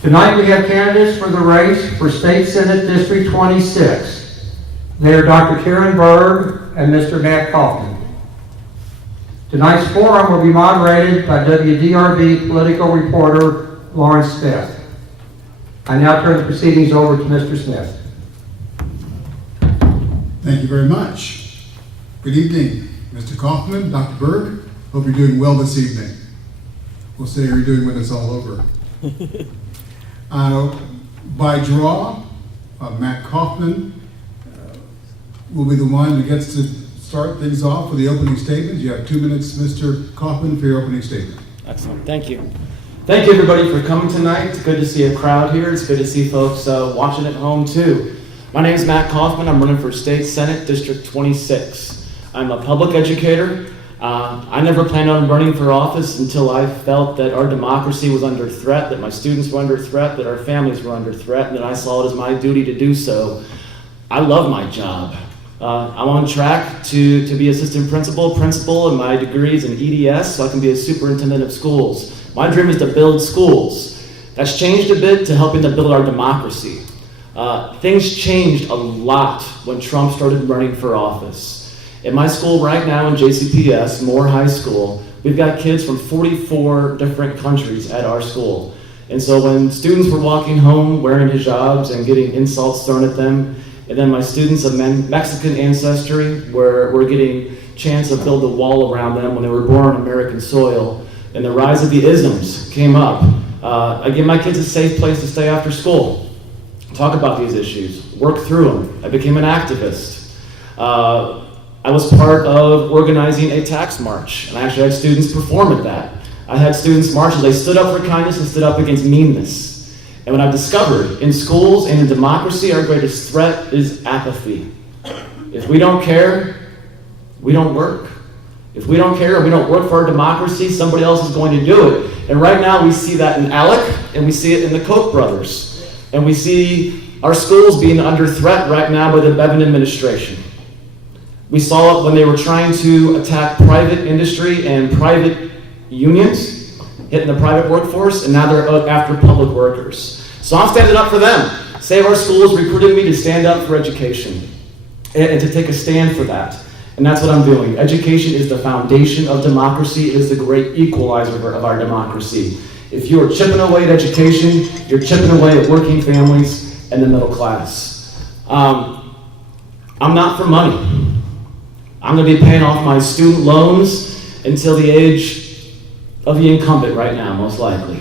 Tonight we have candidates for the race for State Senate District 26. They are Dr. Karen Berg and Mr. Matt Kaufmann. Tonight's forum will be moderated by WDRB political reporter Lawrence Smith. I now turn the proceedings over to Mr. Smith. Thank you very much. Good evening, Mr. Kaufmann, Dr. Berg. Hope you're doing well this evening. We'll say you're doing when it's all over. By draw, Matt Kaufmann will be the one who gets to start things off with the opening statement. You have 2 minutes, Mr. Kaufmann, for your opening statement. Excellent. Thank you. Thank you, everybody, for coming tonight. It's good to see a crowd here. It's good to see folks watching at home, too. My name is Matt Kaufmann. I'm running for State Senate District 26. I'm a public educator. I never planned on running for office until I felt that our democracy was under threat, that my students were under threat, that our families were under threat, and that I saw it as my duty to do so. I love my job. I'm on track to be assistant principal, and my degree is in EDS, so I can be a superintendent of schools. My dream is to build schools. That's changed a bit to helping to build our democracy. Things changed a lot when Trump started running for office. At my school right now in JCPS, Moore High School, we've got kids from 44 different countries at our school. And so when students were walking home wearing hijabs and getting insults thrown at them, and then my students of Mexican ancestry were getting chance to build a wall around them when they were born on American soil, and the rise of the isms came up, I give my kids a safe place to stay after school, talk about these issues, work through them. I became an activist. I was part of organizing a tax march, and I actually had students perform at that. I had students march as they stood up for kindness and stood up against meanness. And what I've discovered in schools and in democracy, our greatest threat is apathy. If we don't care, we don't work. If we don't care or we don't work for our democracy, somebody else is going to do it. And right now we see that in ALEC, and we see it in the Koch brothers. And we see our schools being under threat right now by the Bevin administration. We saw it when they were trying to attack private industry and private unions, hitting the private workforce, and now they're after public workers. So I'm standing up for them. Save Our Schools recruited me to stand up for education and to take a stand for that. And that's what I'm doing. Education is the foundation of democracy. It is the great equalizer of our democracy. If you are chipping away at education, you're chipping away at working families and the middle class. I'm not for money. I'm going to be paying off my student loans until the age of the incumbent right now, most likely.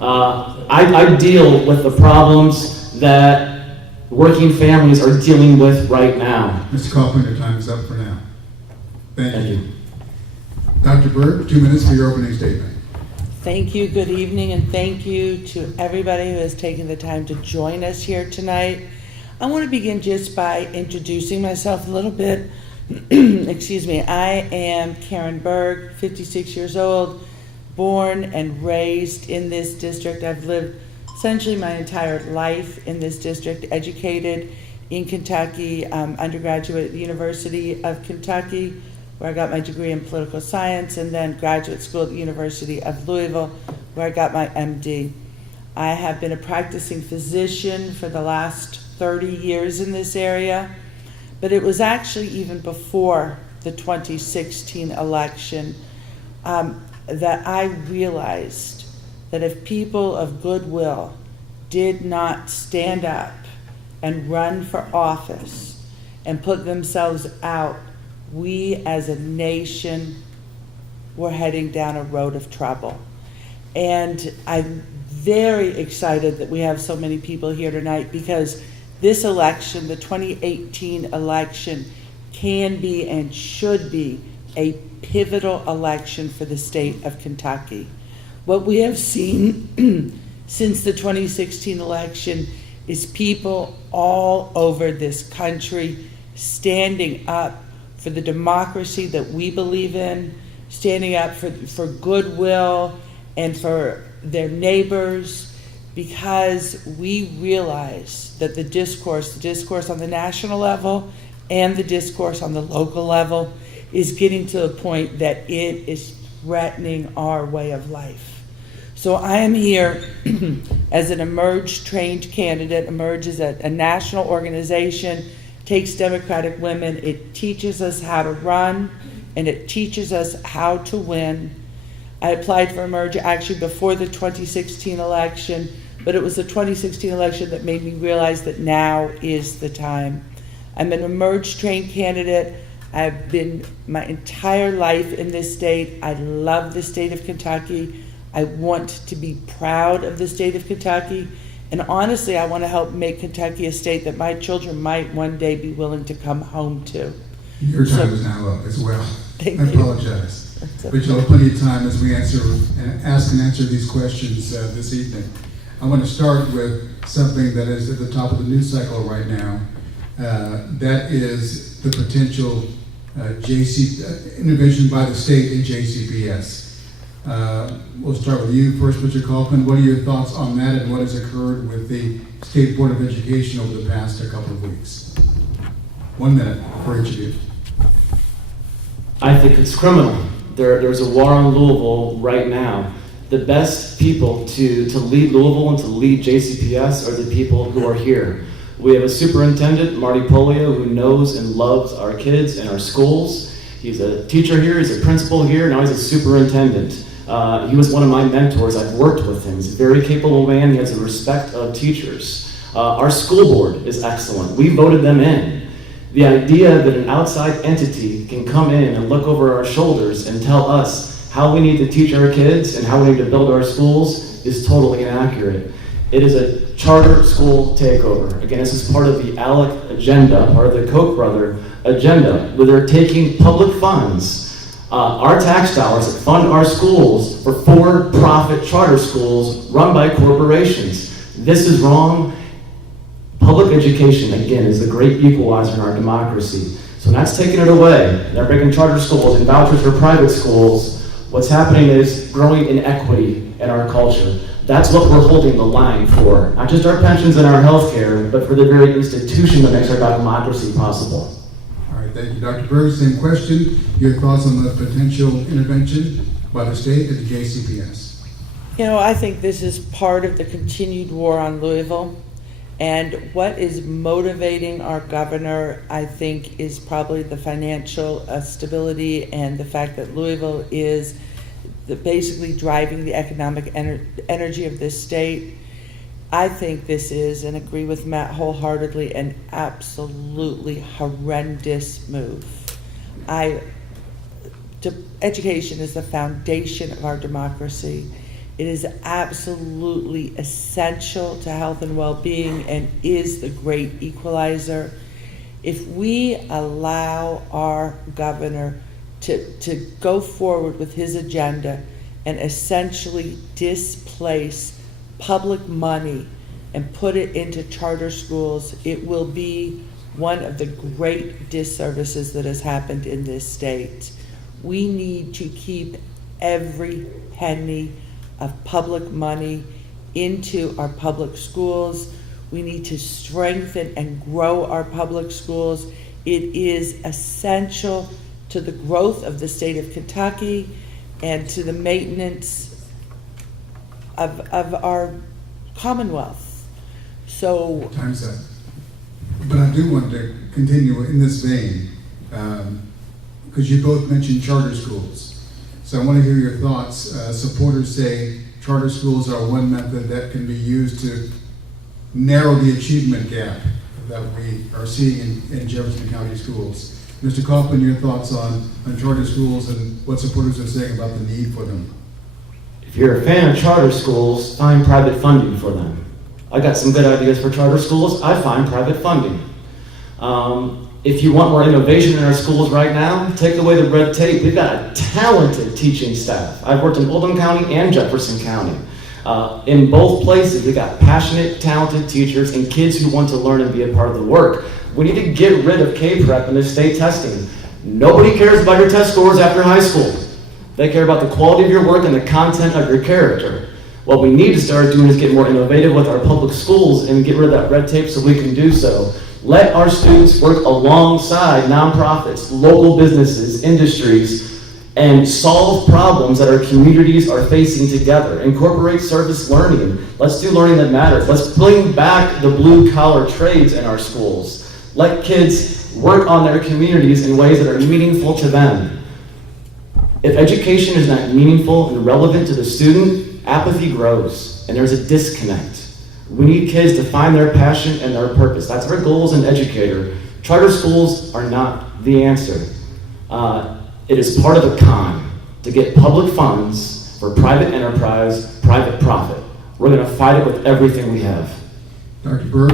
I deal with the problems that working families are dealing with right now. Mr. Kaufmann, your time is up for now. Thank you. Dr. Berg, 2 minutes for your opening statement. Thank you, good evening, and thank you to everybody who has taken the time to join us here tonight. I want to begin just by introducing myself a little bit. Excuse me. I am Karen Berg, 56 years old, born and raised in this district. I've lived essentially my entire life in this district, educated in Kentucky, undergraduate at the University of Kentucky, where I got my degree in political science, and then graduate school at the University of Louisville, where I got my MD. I have been a practicing physician for the last 30 years in this area. But it was actually even before the 2016 election that I realized that if people of goodwill did not stand up and run for office and put themselves out, we as a nation were heading down a road of trouble. And I'm very excited that we have so many people here tonight, because this election, the 2018 election, can be and should be a pivotal election for the state of Kentucky. What we have seen since the 2016 election is people all over this country standing up for the democracy that we believe in, standing up for goodwill and for their neighbors, because we realize that the discourse on the national level and the discourse on the local level is getting to the point that it is threatening our way of life. So I am here as an Emerge trained candidate. Emerge is a national organization, takes Democratic women. It teaches us how to run, and it teaches us how to win. I applied for Emerge actually before the 2016 election, but it was the 2016 election that made me realize that now is the time. I'm an Emerge trained candidate. I've been my entire life in this state. I love the state of Kentucky. I want to be proud of the state of Kentucky. And honestly, I want to help make Kentucky a state that my children might one day be willing to come home to. Your time is now up as well. Thank I you. apologize. Okay. But you'll have plenty of time as we ask and answer these questions this evening. I want to start with something that is at the top of the news cycle right now. That is the potential intervention by the state in JCPS. We'll start with you first, Mr. Kaufmann. What are your thoughts on that, and what has occurred with the State Board of Education over the past couple of weeks? 1 minute for each of you. I think it's criminal. There's a war on Louisville right now. The best people to lead Louisville and to lead JCPS are the people who are here. We have a superintendent, Marty Polio, who knows and loves our kids and our schools. He's a teacher here, he's a principal here, now he's a superintendent. He was one of my mentors. I've worked with him. He's a very capable man. He has the respect of teachers. Our school board is excellent. We voted them in. The idea that an outside entity can come in and look over our shoulders and tell us how we need to teach our kids and how we need to build our schools is totally inaccurate. It is a charter school takeover. Again, this is part of the ALEC agenda, part of the Koch brother agenda, where they're taking public funds, our tax dollars that fund our schools for for-profit charter schools run by corporations. This is wrong. Public education, again, is the great equalizer in our democracy. So that's taking it away. They're breaking charter schools and vouchers for private schools. What's happening is growing inequity in our culture. That's what we're holding the line for. Not just our pensions and our health care, but for the very institution that makes our democracy possible. All right, thank you. Dr. Berg, same question. Your thoughts on the potential intervention by the state and the JCPS? You know, I think this is part of the continued war on Louisville. And what is motivating our governor, I think, is probably the financial stability and the fact that Louisville is basically driving the economic energy of this state. I think this is, and agree with Matt wholeheartedly, an absolutely horrendous move. Education is the foundation of our democracy. It is absolutely essential to health and well-being and is the great equalizer. If we allow our governor to go forward with his agenda and essentially displace public money and put it into charter schools, it will be one of the great disservices that has happened in this state. We need to keep every penny of public money into our public schools. We need to strengthen and grow our public schools. It is essential to the growth of the state of Kentucky and to the maintenance of our Commonwealth. So, Time's up. But I do want to continue in this vein, because you both mentioned charter schools. So I want to hear your thoughts. Supporters say charter schools are one method that can be used to narrow the achievement gap that we are seeing in Jefferson County schools. Mr. Kaufmann, your thoughts on charter schools and what supporters are saying about the need for them? If you're a fan of charter schools, find private funding for them. I got some good ideas for charter schools. I find private funding. If you want more innovation in our schools right now, take away the red tape. We've got a talented teaching staff. I've worked in Oldham County and Jefferson County. In both places, we got passionate, talented teachers and kids who want to learn and be a part of the work. We need to get rid of K-Prep and this state testing. Nobody cares about your test scores after high school. They care about the quality of your work and the content of your character. What we need to start doing is get more innovative with our public schools and get rid of that red tape so we can do so. Let our students work alongside nonprofits, local businesses, industries, and solve problems that our communities are facing together. Incorporate service learning. Let's do learning that matters. Let's bring back the blue-collar trades in our schools. Let kids work on their communities in ways that are meaningful to them. If education is not meaningful and relevant to the student, apathy grows, and there's a disconnect. We need kids to find their passion and their purpose. That's our goal as an educator. Charter schools are not the answer. It is part of the con to get public funds for private enterprise, private profit. We're going to fight it with everything we have. Dr. Berg,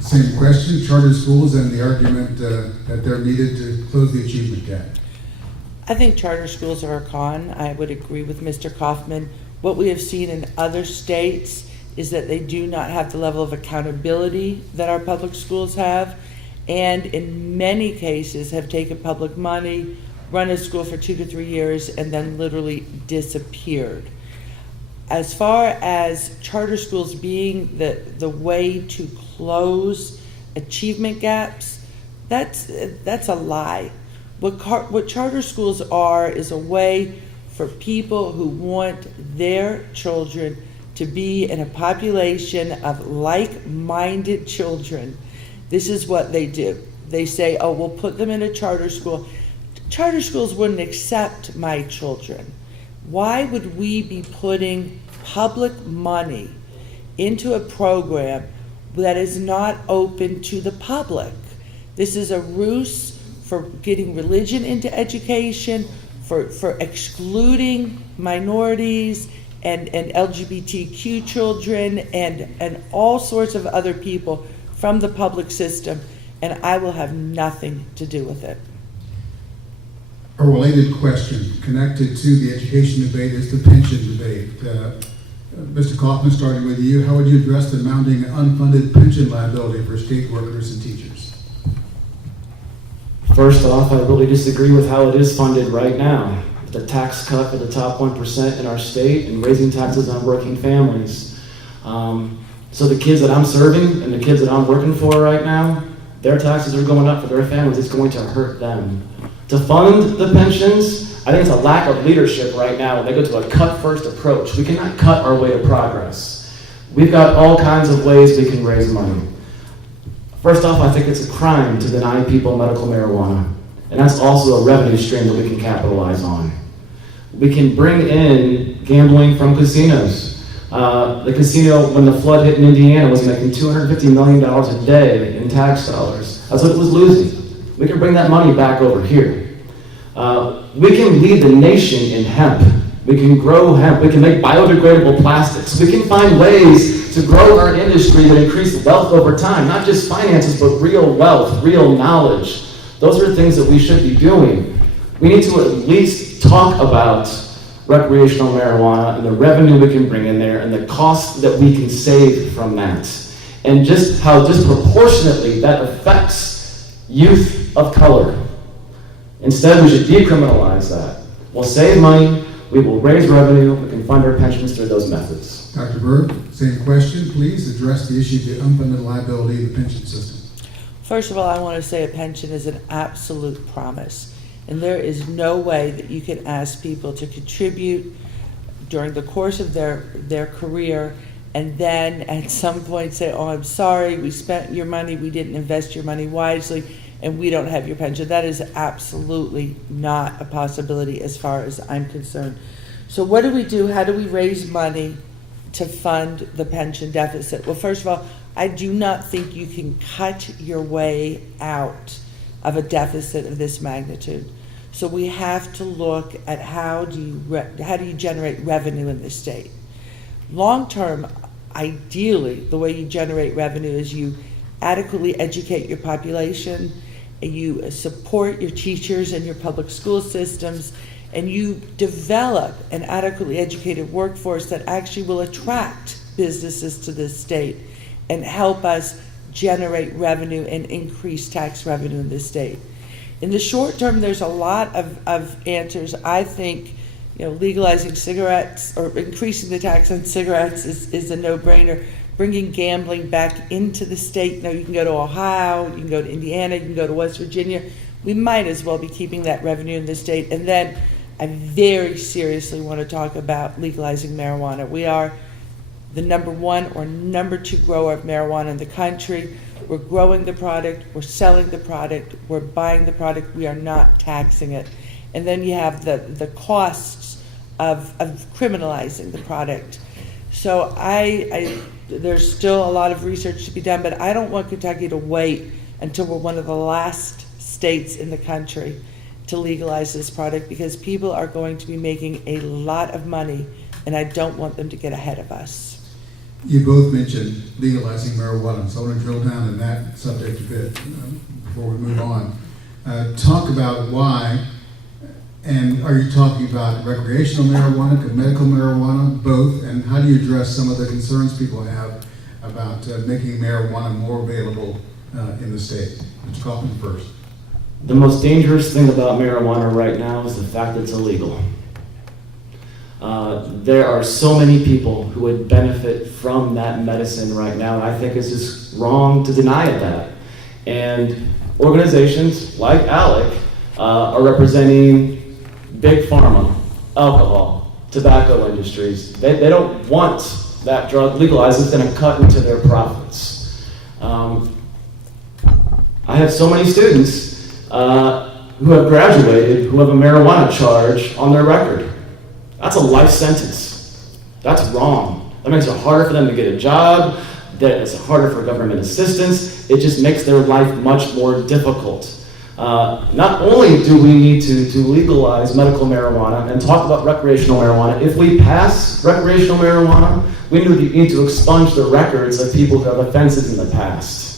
same question, charter schools and the argument that they're needed to close the achievement gap. I think charter schools are a con. I would agree with Mr. Kaufman. What we have seen in other states is that they do not have the level of accountability that our public schools have, and in many cases have taken public money, run a school for 2 to 3 years, and then literally disappeared. As far as charter schools being the way to close achievement gaps, that's a lie. What charter schools are is a way for people who want their children to be in a population of like-minded children. This is what they do. They say, oh, we'll put them in a charter school. Charter schools wouldn't accept my children. Why would we be putting public money into a program that is not open to the public? This is a ruse for getting religion into education, for excluding minorities and LGBTQ children and all sorts of other people from the public system, and I will have nothing to do with it. A related question connected to the education debate is the pension debate. Mr. Kaufman, starting with you, how would you address the mounting unfunded pension liability for state workers and teachers? First off, I really disagree with how it is funded right now. The tax cut for the top 1% in our state and raising taxes on working families. So the kids that I'm serving and the kids that I'm working for right now, their taxes are going up for their families. It's going to hurt them. To fund the pensions, I think it's a lack of leadership right now when they go to a cut-first approach. We cannot cut our way to progress. We've got all kinds of ways we can raise money. First off, I think it's a crime to deny people medical marijuana. And that's also a revenue stream that we can capitalize on. We can bring in gambling from casinos. The casino, when the flood hit in Indiana, was making $250 million a day in tax dollars. That's what it was losing. We can bring that money back over here. We can lead the nation in hemp. We can grow hemp. We can make biodegradable plastics. We can find ways to grow our industry that increase wealth over time, not just finances, but real wealth, real knowledge. Those are things that we should be doing. We need to at least talk about recreational marijuana and the revenue we can bring in there and the cost that we can save from that. And just how disproportionately that affects youth of color. Instead, we should decriminalize that. We'll save money, we will raise revenue, we can fund our pensions through those methods. Dr. Berg, same question, please address the issue of the unfunded liability of the pension system. First of all, I want to say a pension is an absolute promise. And there is no way that you can ask people to contribute during the course of their career and then at some point say, oh, I'm sorry, we spent your money, we didn't invest your money wisely, and we don't have your pension. That is absolutely not a possibility as far as I'm concerned. So what do we do? How do we raise money to fund the pension deficit? Well, first of all, I do not think you can cut your way out of a deficit of this magnitude. So we have to look at how do you generate revenue in this state. Long term, ideally, the way you generate revenue is you adequately educate your population, and you support your teachers and your public school systems, and you develop an adequately educated workforce that actually will attract businesses to this state and help us generate revenue and increase tax revenue in this state. In the short term, there's a lot of answers. I think, legalizing cigarettes or increasing the tax on cigarettes is a no-brainer. Bringing gambling back into the state. You can go to Ohio, you can go to Indiana, you can go to West Virginia. We might as well be keeping that revenue in the state. And then I very seriously want to talk about legalizing marijuana. We are the number 1 or number 2 grower of marijuana in the country. We're growing the product, we're selling the product, we're buying the product, we are not taxing it. And then you have the costs of criminalizing the product. So there's still a lot of research to be done, but I don't want Kentucky to wait until we're one of the last states in the country to legalize this product, because people are going to be making a lot of money, and I don't want them to get ahead of us. You both mentioned legalizing marijuana, so I want to drill down on that subject a bit before we move on. Talk about why, and are you talking about recreational marijuana, medical marijuana, both, and how do you address some of the concerns people have about making marijuana more available in the state? Mr. Kaufmann first. The most dangerous thing about marijuana right now is the fact that it's illegal. There are so many people who would benefit from that medicine right now, and I think it's just wrong to deny that. And organizations like ALEC are representing big pharma, alcohol, tobacco industries. They don't want that drug legalized. It's going to cut into their profits. I have so many students who have graduated who have a marijuana charge on their record. That's a life sentence. That's wrong. That makes it harder for them to get a job. That it's harder for government assistance. It just makes their life much more difficult. Not only do we need to legalize medical marijuana and talk about recreational marijuana, if we pass recreational marijuana, we need to expunge the records of people who have offenses in the past.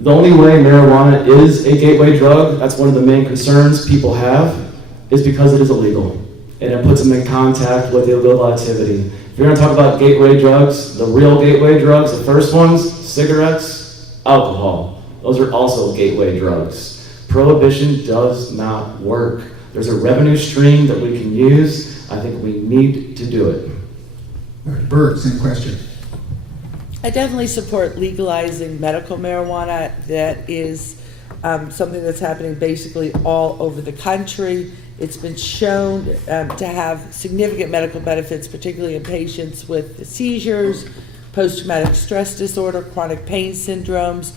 The only way marijuana is a gateway drug, that's one of the main concerns people have, is because it is illegal, and it puts them in contact with illegal activity. If you're going to talk about gateway drugs, the real gateway drugs, the first ones, cigarettes, alcohol, those are also gateway drugs. Prohibition does not work. There's a revenue stream that we can use. I think we need to do it. Dr. Berg, same question. I definitely support legalizing medical marijuana. That is something that's happening basically all over the country. It's been shown to have significant medical benefits, particularly in patients with seizures, post-traumatic stress disorder, chronic pain syndromes.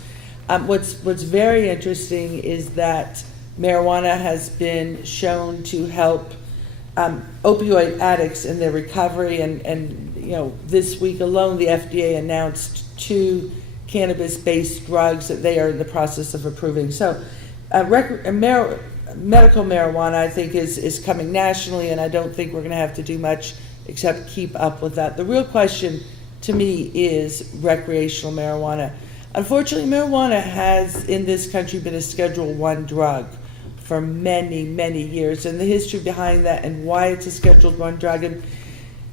What's very interesting is that marijuana has been shown to help opioid addicts in their recovery, and this week alone the FDA announced 2 cannabis-based drugs that they are in the process of approving. So medical marijuana, I think, is coming nationally, and I don't think we're going to have to do much except keep up with that. The real question to me is recreational marijuana. Unfortunately, marijuana has in this country been a Schedule I drug for many, many years, and the history behind that and why it's a Schedule I drug.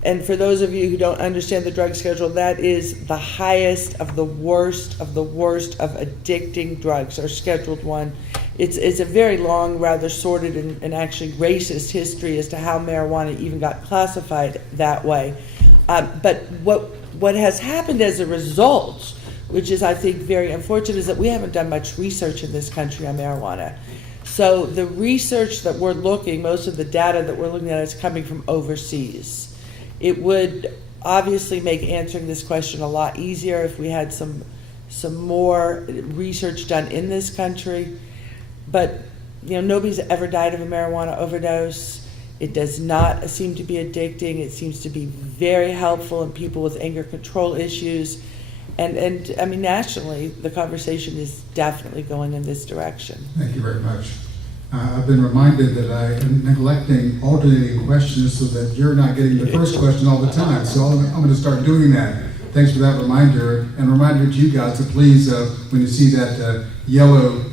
And for those of you who don't understand the drug schedule, that is the highest of the worst of addicting drugs are Scheduled I. It's a very long, rather sordid and actually racist history as to how marijuana even got classified that way. But what has happened as a result, which is I think very unfortunate, is that we haven't done much research in this country on marijuana. So the research that we're looking, most of the data that we're looking at is coming from overseas. It would obviously make answering this question a lot easier if we had some more research done in this country. But nobody's ever died of a marijuana overdose. It does not seem to be addicting. It seems to be very helpful in people with anger control issues. And I mean, nationally, the conversation is definitely going in this direction. Thank you very much. I've been reminded that I am neglecting alternating questions so that you're not getting the first question all the time. So I'm going to start doing that. Thanks for that reminder. And a reminder to you guys to please, when you see that yellow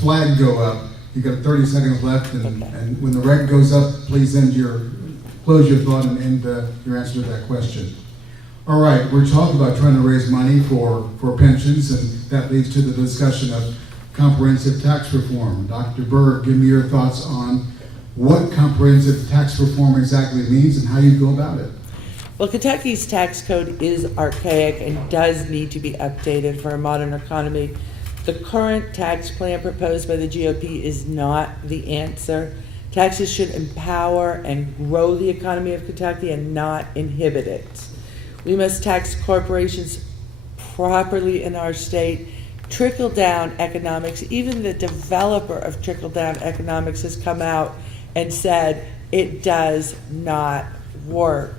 flag go up, you've got 30 seconds left. And when the red goes up, please close your thought and end your answer to that question. All right, we're talking about trying to raise money for pensions, and that leads to the discussion of comprehensive tax reform. Dr. Berg, give me your thoughts on what comprehensive tax reform exactly means and how you go about it. Well, Kentucky's tax code is archaic and does need to be updated for a modern economy. The current tax plan proposed by the GOP is not the answer. Taxes should empower and grow the economy of Kentucky and not inhibit it. We must tax corporations properly in our state. Trickle-down economics, even the developer of trickle-down economics has come out and said it does not work.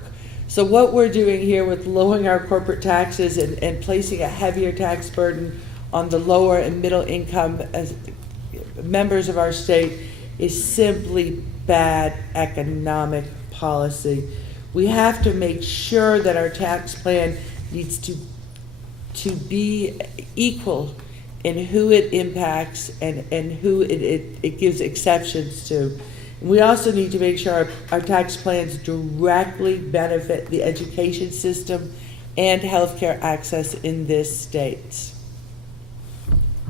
So what we're doing here with lowering our corporate taxes and placing a heavier tax burden on the lower and middle income as members of our state is simply bad economic policy. We have to make sure that our tax plan needs to be equal in who it impacts and who it gives exceptions to. We also need to make sure our tax plans directly benefit the education system and healthcare access in this state.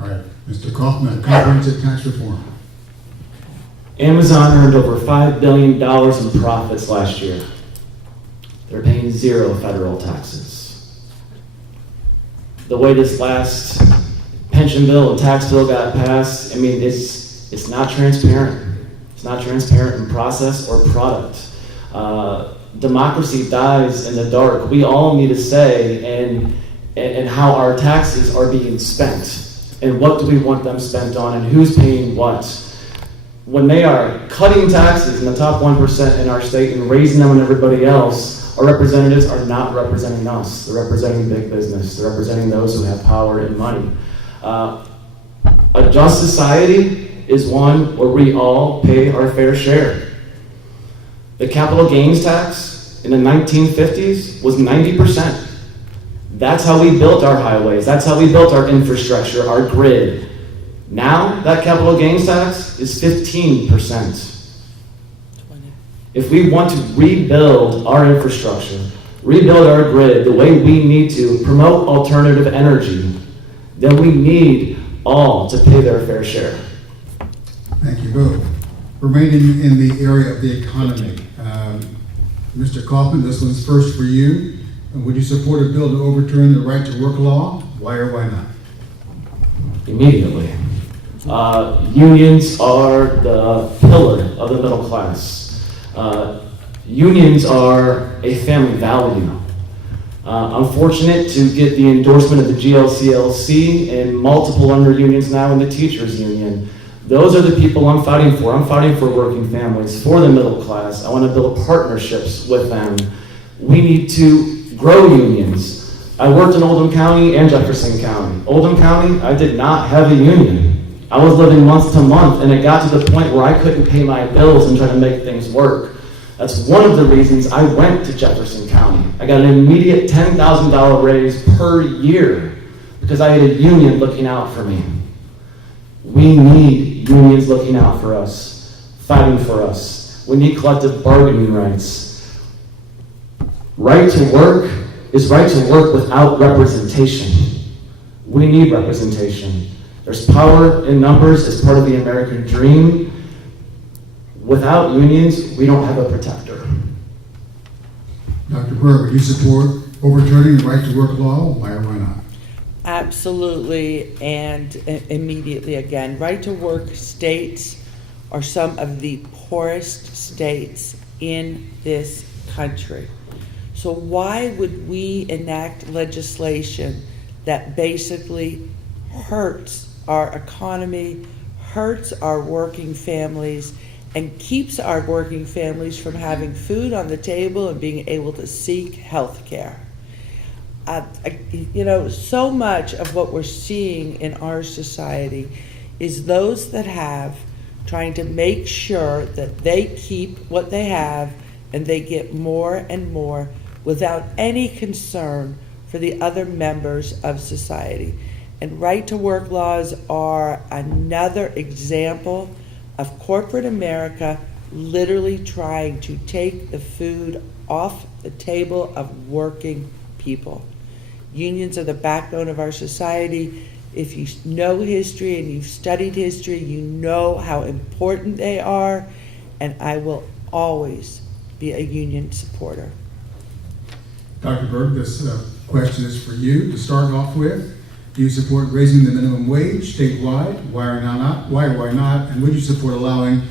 All right, Mr. Kaufman, comprehensive tax reform. Amazon earned over $5 billion in profits last year. They're paying 0 federal taxes. The way this last pension bill and tax bill got passed, I mean, it's not transparent. It's not transparent in process or product. Democracy dies in the dark. We all need a say in how our taxes are being spent and what do we want them spent on and who's paying what. When they are cutting taxes in the top 1% in our state and raising them on everybody else, our representatives are not representing us. They're representing big business. They're representing those who have power and money. A just society is one where we all pay our fair share. The capital gains tax in the 1950s was 90%. That's how we built our highways. That's how we built our infrastructure, our grid. Now, that capital gains tax is 15%. If we want to rebuild our infrastructure, rebuild our grid the way we need to, promote alternative energy, then we need all to pay their fair share. Thank you both. Remaining in the area of the economy, Mr. Kaufman, this one's first for you. Would you support a bill to overturn the right to work law? Why or why not? Immediately. Unions are the pillar of the middle class. Unions are a family value. I'm fortunate to get the endorsement of the GLCLC and multiple under unions now in the teachers union. Those are the people I'm fighting for. I'm fighting for working families, for the middle class. I want to build partnerships with them. We need to grow unions. I worked in Oldham County and Jefferson County. Oldham County, I did not have a union. I was living month to month, and it got to the point where I couldn't pay my bills and try to make things work. That's one of the reasons I went to Jefferson County. I got an immediate $10,000 raise per year because I had a union looking out for me. We need unions looking out for us, fighting for us. We need collective bargaining rights. Right to work is right to work without representation. We need representation. There's power in numbers as part of the American dream. Without unions, we don't have a protector. Dr. Berg, would you support overturning the right to work law? Why or why not? Absolutely, and immediately again. Right to work states are some of the poorest states in this country. So why would we enact legislation that basically hurts our economy, hurts our working families, and keeps our working families from having food on the table and being able to seek health care? So much of what we're seeing in our society is those that have trying to make sure that they keep what they have and they get more and more without any concern for the other members of society. And right to work laws are another example of corporate America literally trying to take the food off the table of working people. Unions are the backbone of our society. If you know history and you've studied history, you know how important they are, and I will always be a union supporter. Dr. Berg, this question is for you to start off with. Do you support raising the minimum wage statewide? Why or not? Why or why not? And would you support allowing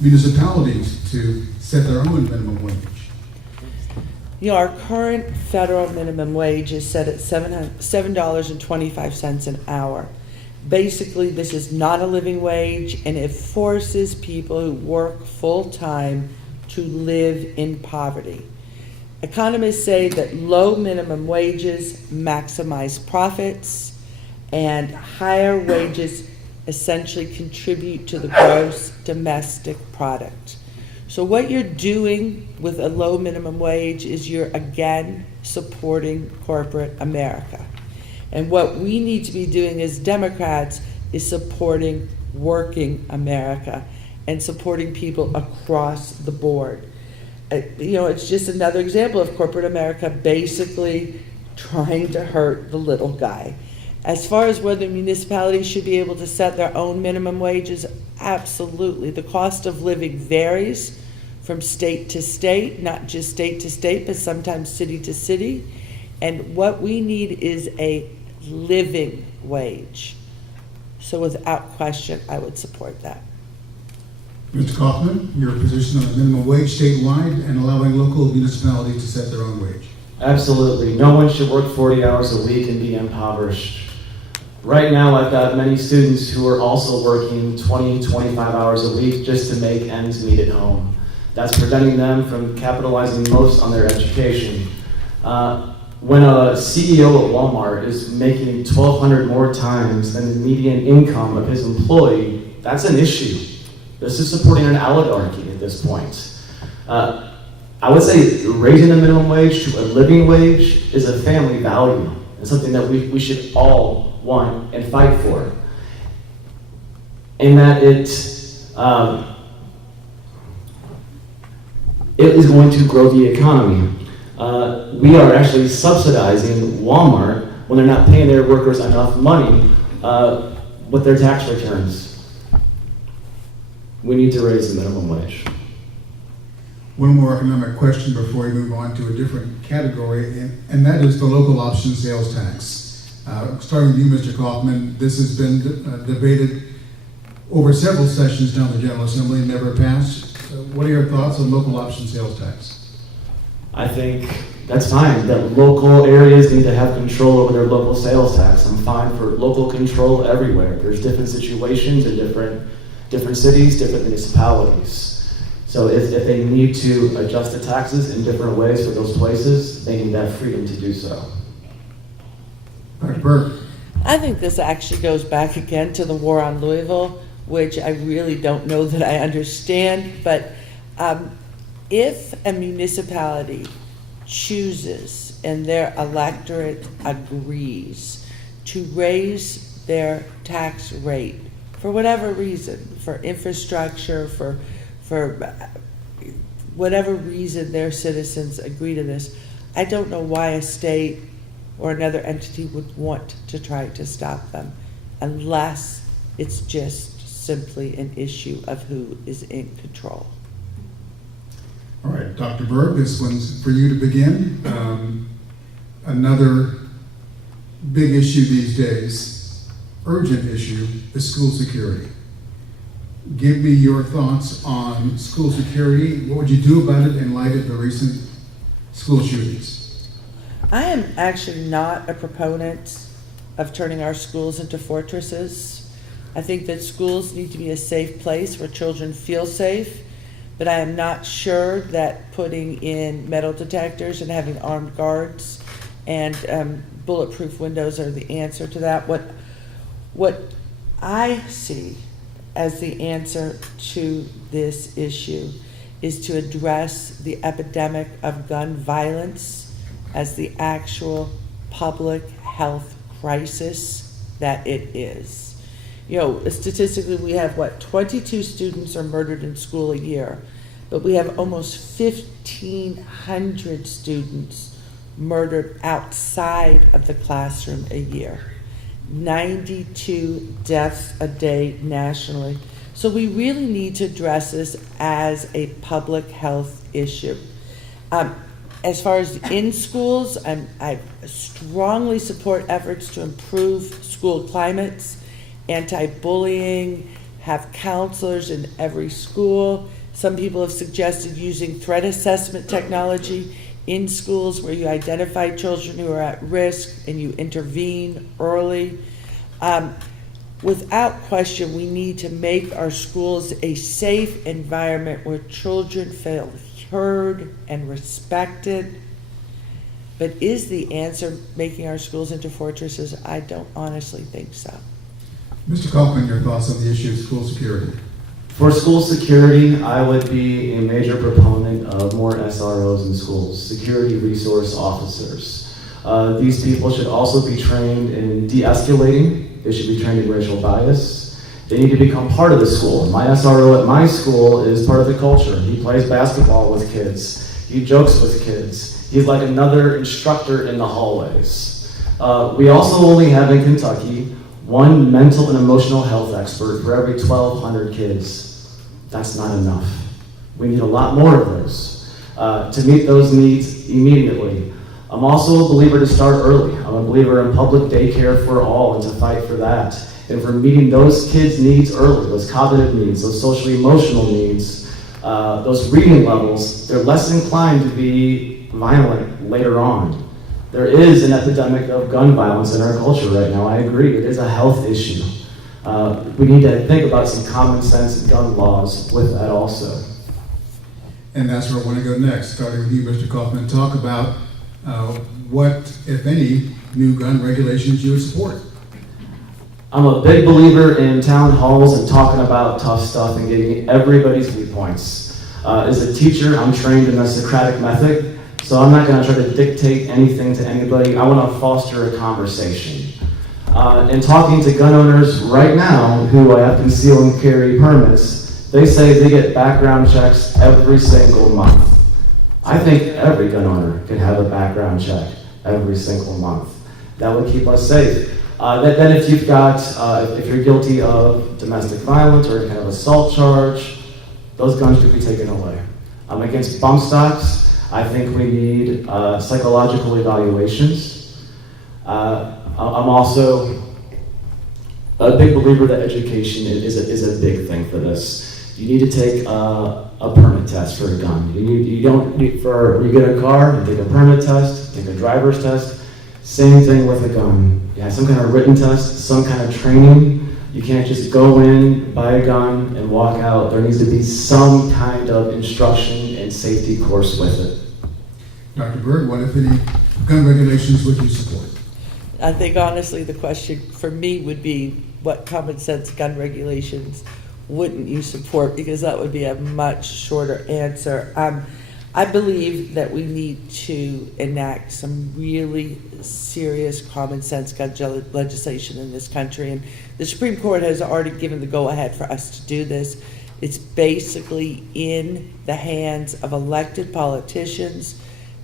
municipalities to set their own minimum wage? You know, our current federal minimum wage is set at $7.25 an hour. Basically, this is not a living wage, and it forces people who work full-time to live in poverty. Economists say that low minimum wages maximize profits, and higher wages essentially contribute to the gross domestic product. So what you're doing with a low minimum wage is you're again supporting corporate America. And what we need to be doing as Democrats is supporting working America and supporting people across the board. It's just another example of corporate America basically trying to hurt the little guy. As far as whether municipalities should be able to set their own minimum wages, absolutely. The cost of living varies from state to state, not just state to state, but sometimes city to city. And what we need is a living wage. So without question, I would support that. Mr. Kaufman, your position on the minimum wage statewide and allowing local municipalities to set their own wage. Absolutely. No one should work 40 hours a week and be impoverished. Right now, I've got many students who are also working 20, 25 hours a week just to make ends meet at home. That's preventing them from capitalizing most on their education. When a CEO at Walmart is making 1,200 more times than the median income of his employee, that's an issue. This is supporting an oligarchy at this point. I would say raising the minimum wage to a living wage is a family value and something that we should all want and fight for. And that it is going to grow the economy. We are actually subsidizing Walmart when they're not paying their workers enough money with their tax returns. We need to raise the minimum wage. One more economic question before we move on to a different category, and that is the local option sales tax. Starting with you, Mr. Kaufman, this has been debated over several sessions down the General Assembly and never passed. What are your thoughts on local option sales tax? I think that's fine, that local areas need to have control over their local sales tax. I'm fine for local control everywhere. There's different situations in different cities, different municipalities. So if they need to adjust the taxes in different ways for those places, they need that freedom to do so. Dr. Berg. I think this actually goes back again to the war on Louisville, which I really don't know that I understand, but if a municipality chooses and their electorate agrees to raise their tax rate for whatever reason, for infrastructure, for whatever reason their citizens agree to this, I don't know why a state or another entity would want to try to stop them unless it's just simply an issue of who is in control. All right, Dr. Berg, this one's for you to begin. Another big issue these days, urgent issue, is school security. Give me your thoughts on school security. What would you do about it in light of the recent school shootings? I am actually not a proponent of turning our schools into fortresses. I think that schools need to be a safe place where children feel safe, but I am not sure that putting in metal detectors and having armed guards and bulletproof windows are the answer to that. What I see as the answer to this issue is to address the epidemic of gun violence as the actual public health crisis that it is. You know, statistically, we have 22 students are murdered in school a year, but we have almost 1,500 students murdered outside of the classroom a year. 92 deaths a day nationally. So we really need to address this as a public health issue. As far as in schools, I strongly support efforts to improve school climates, anti-bullying, have counselors in every school. Some people have suggested using threat assessment technology in schools where you identify children who are at risk and you intervene early. Without question, we need to make our schools a safe environment where children feel heard and respected. But is the answer making our schools into fortresses? I don't honestly think so. Mr. Kaufman, your thoughts on the issue of school security? For school security, I would be a major proponent of more SROs in schools, security resource officers. These people should also be trained in de-escalating. They should be trained in racial bias. They need to become part of the school. My SRO at my school is part of the culture. He plays basketball with kids. He jokes with kids. He's like another instructor in the hallways. We also only have in Kentucky one mental and emotional health expert for every 1,200 kids. That's not enough. We need a lot more of those to meet those needs immediately. I'm also a believer to start early. I'm a believer in public daycare for all and to fight for that. And for meeting those kids' needs early, those cognitive needs, those social emotional needs, those reading levels, they're less inclined to be violent later on. There is an epidemic of gun violence in our culture right now. I agree, it is a health issue. We need to think about some common sense gun laws with that also. And that's where I want to go next, starting with you, Mr. Kaufman. Talk about what, if any, new gun regulations you would support. I'm a big believer in town halls and talking about tough stuff and getting everybody's viewpoints. As a teacher, I'm trained in the Socratic method, so I'm not going to try to dictate anything to anybody. I want to foster a conversation. In talking to gun owners right now who have conceal and carry permits, they say they get background checks every single month. I think every gun owner can have a background check every single month. That would keep us safe. Then if you've got, if you're guilty of domestic violence or kind of assault charge, those guns could be taken away. I'm against bump stocks. I think we need psychological evaluations. I'm also a big believer that education is a big thing for this. You need to take a permit test for a gun. When you get a car, you take a permit test, take a driver's test. Same thing with a gun. You have some kind of written test, some kind of training. You can't just go in, buy a gun, and walk out. There needs to be some kind of instruction and safety course with it. Dr. Berg, what, if any, gun regulations would you support? I think honestly the question for me would be what common sense gun regulations wouldn't you support, because that would be a much shorter answer. I believe that we need to enact some really serious common sense gun legislation in this country, and the Supreme Court has already given the go-ahead for us to do this. It's basically in the hands of elected politicians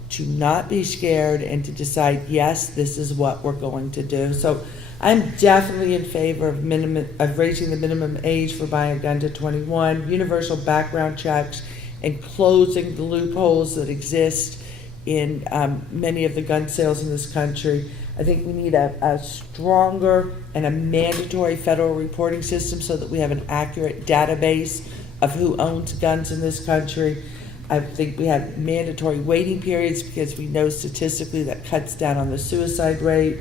to not be scared and to decide, yes, this is what we're going to do. So I'm definitely in favor of raising the minimum age for buying a gun to 21, universal background checks, and closing the loopholes that exist in many of the gun sales in this country. I think we need a stronger and a mandatory federal reporting system so that we have an accurate database of who owns guns in this country. I think we have mandatory waiting periods because we know statistically that cuts down on the suicide rate.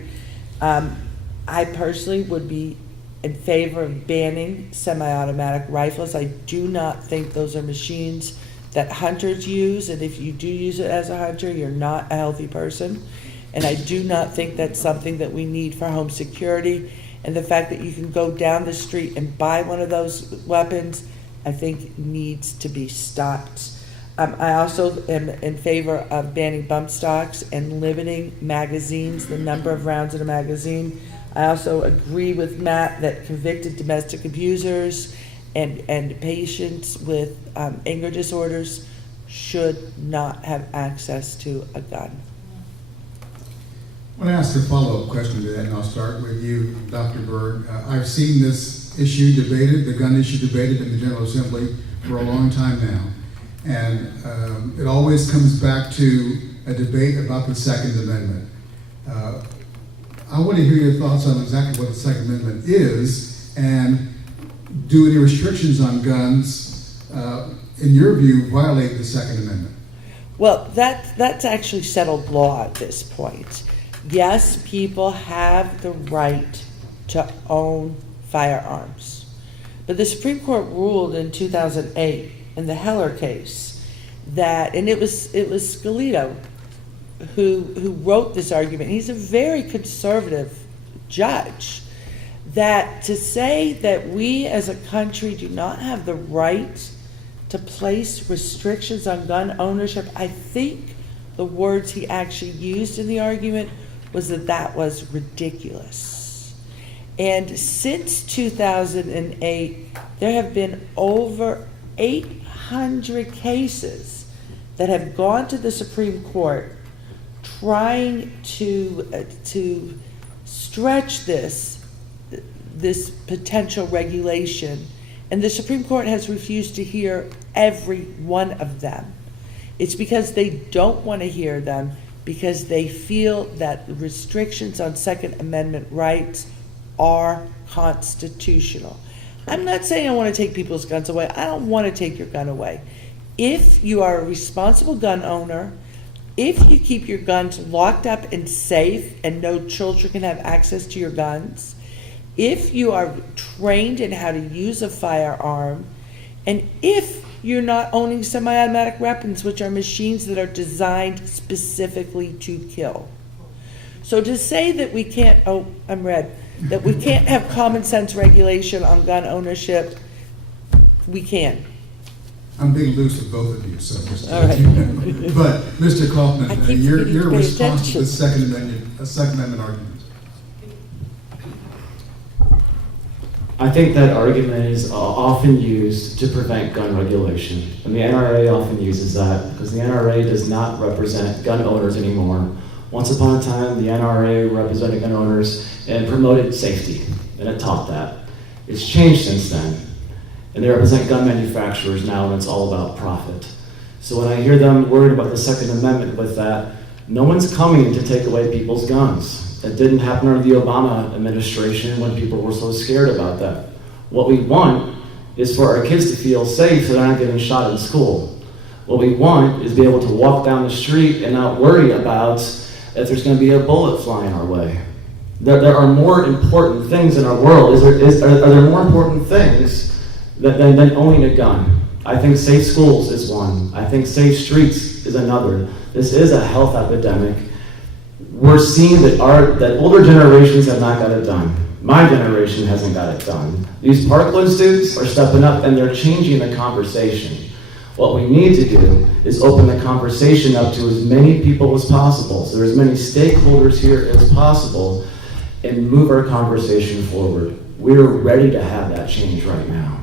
I personally would be in favor of banning semi-automatic rifles. I do not think those are machines that hunters use, and if you do use it as a hunter, you're not a healthy person. And I do not think that's something that we need for home security. And the fact that you can go down the street and buy one of those weapons, I think needs to be stopped. I also am in favor of banning bump stocks and limiting magazines, the number of rounds in a magazine. I also agree with Matt that convicted domestic abusers and patients with anger disorders should not have access to a gun. I want to ask a follow-up question to that, and I'll start with you, Dr. Berg. I've seen this issue debated, the gun issue debated in the General Assembly for a long time now. And it always comes back to a debate about the Second Amendment. I want to hear your thoughts on exactly what the Second Amendment is, and do any restrictions on guns, in your view, violate the Second Amendment? Well, that's actually settled law at this point. Yes, people have the right to own firearms. But the Supreme Court ruled in 2008 in the Heller case that, and it was Scalia who wrote this argument. He's a very conservative judge. That to say that we as a country do not have the right to place restrictions on gun ownership, I think the words he actually used in the argument was that was ridiculous. And since 2008, there have been over 800 cases that have gone to the Supreme Court trying to stretch this potential regulation, and the Supreme Court has refused to hear every one of them. It's because they don't want to hear them, because they feel that the restrictions on Second Amendment rights are constitutional. I'm not saying I want to take people's guns away. I don't want to take your gun away. If you are a responsible gun owner, if you keep your guns locked up and safe and no children can have access to your guns, if you are trained in how to use a firearm, and if you're not owning semi-automatic weapons, which are machines that are designed specifically to kill. So to say that we can't, that we can't have common sense regulation on gun ownership, we can. I'm being loose with both of you, so just All right. But Mr. Kaufmann, I keep your forgetting to pay response to attention. the Second Amendment argument. I think that argument is often used to prevent gun regulation. And the NRA often uses that because the NRA does not represent gun owners anymore. Once upon a time, the NRA represented gun owners and promoted safety, and it taught that. It's changed since then. And they represent gun manufacturers now, and it's all about profit. So when I hear them worried about the Second Amendment with that, no one's coming to take away people's guns. That didn't happen under the Obama administration when people were so scared about that. What we want is for our kids to feel safe so they're not getting shot in school. What we want is to be able to walk down the street and not worry about if there's going to be a bullet flying our way. There are more important things in our world. Are there more important things than owning a gun? I think safe schools is one. I think safe streets is another. This is a health epidemic. We're seeing that older generations have not got it done. My generation hasn't got it done. These Parkland students are stepping up and they're changing the conversation. What we need to do is open the conversation up to as many people as possible, so there's as many stakeholders here as possible, and move our conversation forward. We're ready to have that change right now.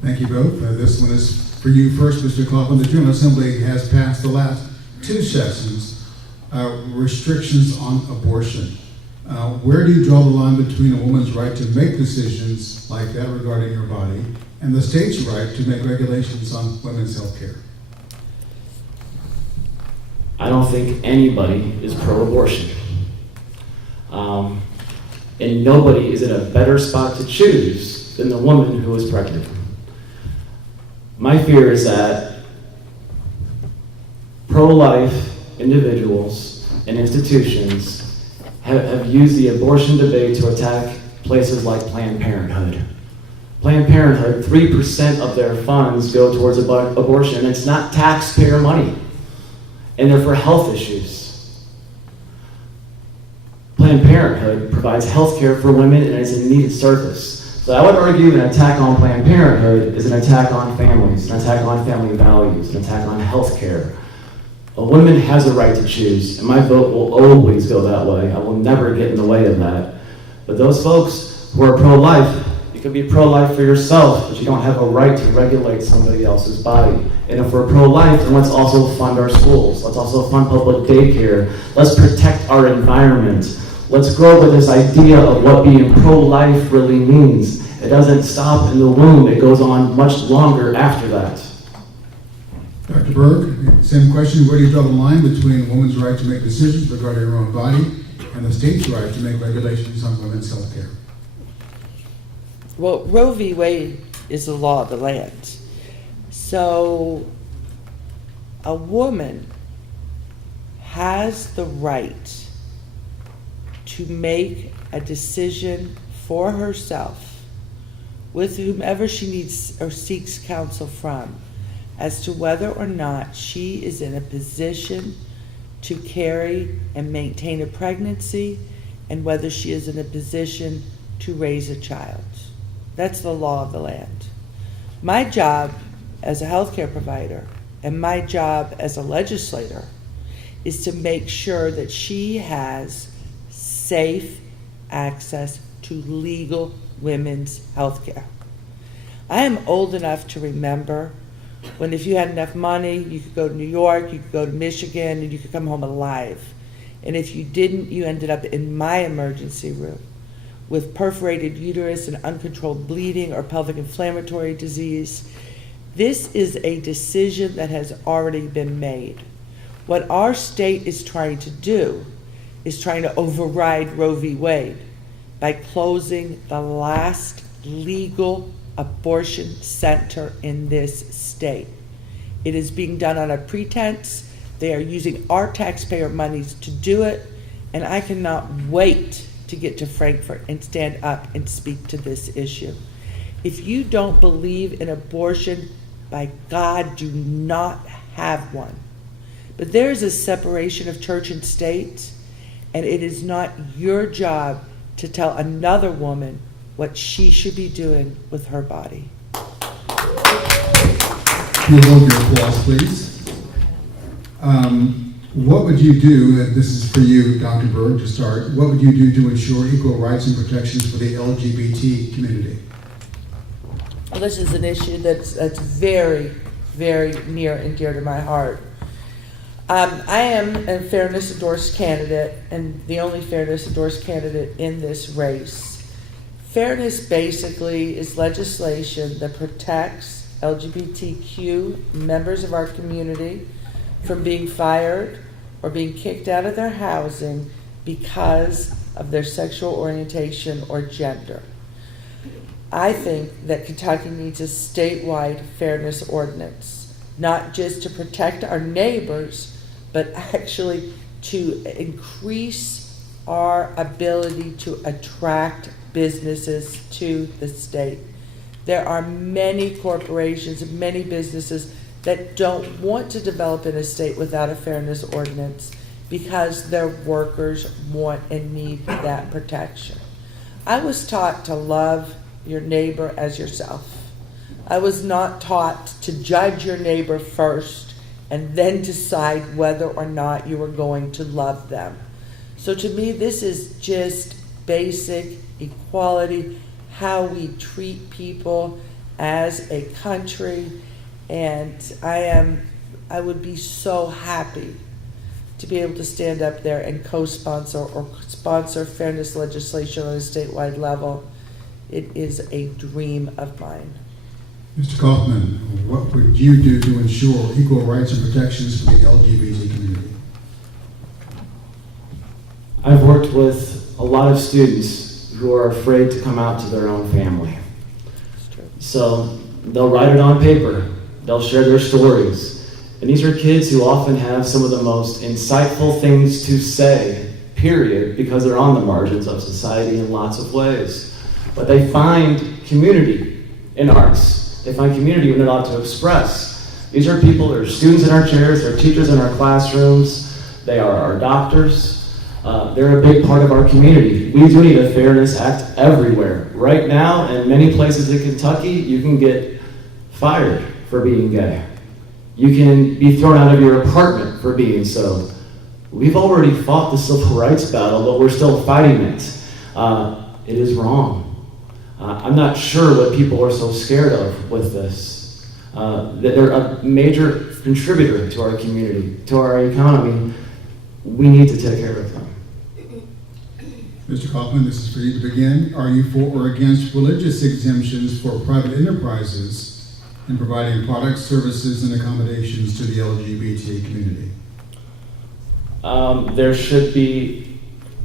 Thank you both. This one is for you first, Mr. Kaufmann. The General Assembly has passed the last two sessions restrictions on abortion. Where do you draw the line between a woman's right to make decisions like that regarding her body and the state's right to make regulations on women's health care? I don't think anybody is pro-abortion. And nobody is in a better spot to choose than the woman who is pregnant. My fear is that pro-life individuals and institutions have used the abortion debate to attack places like Planned Parenthood. Planned Parenthood, 3% of their funds go towards abortion, and it's not taxpayer money, and they're for health issues. Planned Parenthood provides health care for women and is a needed service. So I would argue an attack on Planned Parenthood is an attack on families, an attack on family values, an attack on health care. A woman has a right to choose, and my vote will always go that way. I will never get in the way of that. But those folks who are pro-life, you can be pro-life for yourself, but you don't have a right to regulate somebody else's body. And if we're pro-life, then let's also fund our schools. Let's also fund public daycare. Let's protect our environment. Let's grow with this idea of what being pro-life really means. It doesn't stop in the womb. It goes on much longer after that. Dr. Berg, same question. Where do you draw the line between a woman's right to make decisions regarding her own body and the state's right to make regulations on women's health care? Well, Roe v. Wade is the law of the land. So a woman has the right to make a decision for herself with whomever she needs or seeks counsel from as to whether or not she is in a position to carry and maintain a pregnancy and whether she is in a position to raise a child. That's the law of the land. My job as a healthcare provider and my job as a legislator is to make sure that she has safe access to legal women's healthcare. I am old enough to remember when if you had enough money, you could go to New York, you could go to Michigan, and you could come home alive. And if you didn't, you ended up in my emergency room with perforated uterus and uncontrolled bleeding or pelvic inflammatory disease. This is a decision that has already been made. What our state is trying to do is trying to override Roe v. Wade by closing the last legal abortion center in this state. It is being done on a pretense. They are using our taxpayer monies to do it, and I cannot wait to get to Frankfurt and stand up and speak to this issue. If you don't believe in abortion, by God, do not have one. But there is a separation of church and state, and it is not your job to tell another woman what she should be doing with her body. You'll hold your applause, please. What would you do, and this is for you, Dr. Berg, to start, what would you do to ensure equal rights and protections for the LGBT community? Well, this is an issue that's very, very near and dear to my heart. I am a fairness endorsed candidate and the only fairness endorsed candidate in this race. Fairness basically is legislation that protects LGBTQ members of our community from being fired or being kicked out of their housing because of their sexual orientation or gender. I think that Kentucky needs a statewide fairness ordinance, not just to protect our neighbors, but actually to increase our ability to attract businesses to the state. There are many corporations and many businesses that don't want to develop in a state without a fairness ordinance because their workers want and need that protection. I was taught to love your neighbor as yourself. I was not taught to judge your neighbor first and then decide whether or not you were going to love them. So to me, this is just basic equality, how we treat people as a country, and I would be so happy to be able to stand up there and co-sponsor or sponsor fairness legislation on a statewide level. It is a dream of mine. Mr. Kaufmann, what would you do to ensure equal rights and protections for the LGBT community? I've worked with a lot of students who are afraid to come out to their own family. So they'll write it on paper, they'll share their stories. And these are kids who often have some of the most insightful things to say, period, because they're on the margins of society in lots of ways. But they find community in arts. They find community when they're allowed to express. These are people, they're students in our chairs, they're teachers in our classrooms, they are our doctors. They're a big part of our community. We do need a Fairness Act everywhere. Right now, in many places in Kentucky, you can get fired for being gay. You can be thrown out of your apartment for being so. We've already fought the civil rights battle, but we're still fighting it. It is wrong. I'm not sure what people are so scared of with this. That they're a major contributor to our community, to our economy. We need to take care of them. Mr. Kaufmann, this is for you to begin. Are you for or against religious exemptions for private enterprises in providing products, services, and accommodations to the LGBT community? There should be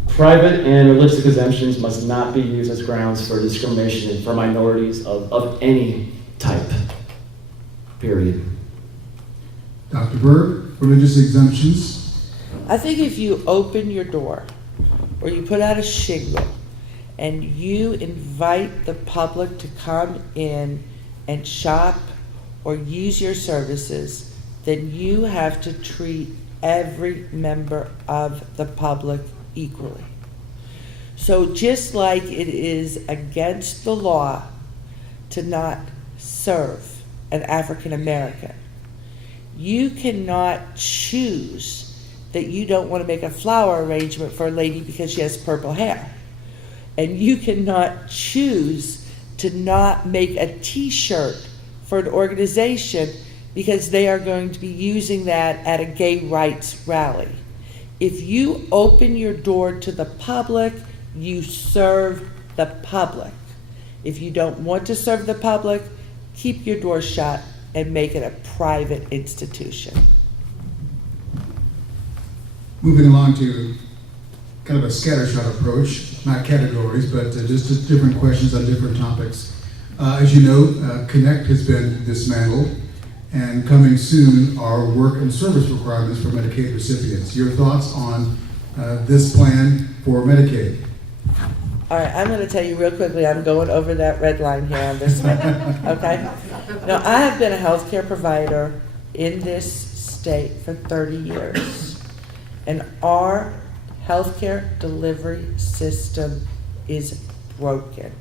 private and religious exemptions must not be used as grounds for discrimination for minorities of any type, period. Dr. Berg, religious exemptions? I think if you open your door or you put out a shingle and you invite the public to come in and shop or use your services, then you have to treat every member of the public equally. So just like it is against the law to not serve an African American, you cannot choose that you don't want to make a flower arrangement for a lady because she has purple hair. And you cannot choose to not make a t-shirt for an organization because they are going to be using that at a gay rights rally. If you open your door to the public, you serve the public. If you don't want to serve the public, keep your door shut and make it a private institution. Moving along to kind of a scattershot approach, not categories, but just different questions on different topics. As you know, Connect has been dismantled, and coming soon are work and service requirements for Medicaid recipients. Your thoughts on this plan for Medicaid? All right, I'm going to tell you real quickly, I'm going over that red line here on this one, okay? Now, I have been a healthcare provider in this state for 30 years, and our healthcare delivery system is broken.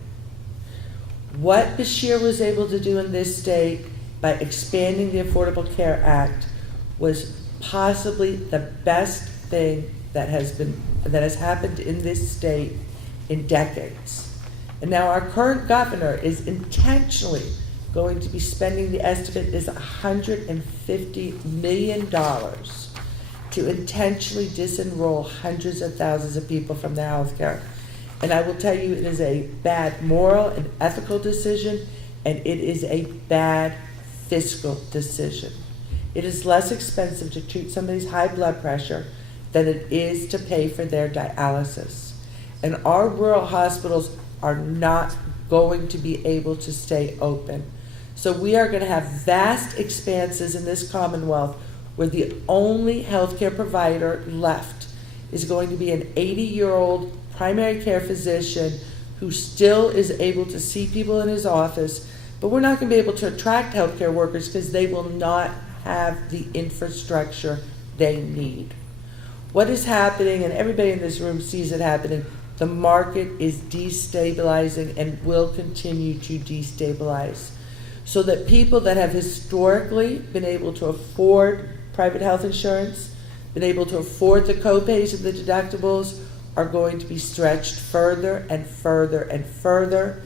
What Bashir was able to do in this state by expanding the Affordable Care Act was possibly the best thing that has happened in this state in decades. And now our current governor is intentionally going to be spending, the estimate is $150 million to intentionally disenroll hundreds of thousands of people from their health care. And I will tell you, it is a bad moral and ethical decision, and it is a bad fiscal decision. It is less expensive to treat somebody's high blood pressure than it is to pay for their dialysis. And our rural hospitals are not going to be able to stay open. So we are going to have vast expanses in this Commonwealth where the only healthcare provider left is going to be an 80-year-old primary care physician who still is able to see people in his office, but we're not going to be able to attract healthcare workers because they will not have the infrastructure they need. What is happening, and everybody in this room sees it happening, the market is destabilizing and will continue to destabilize. So that people that have historically been able to afford private health insurance, been able to afford the copays and the deductibles, are going to be stretched further and further and further.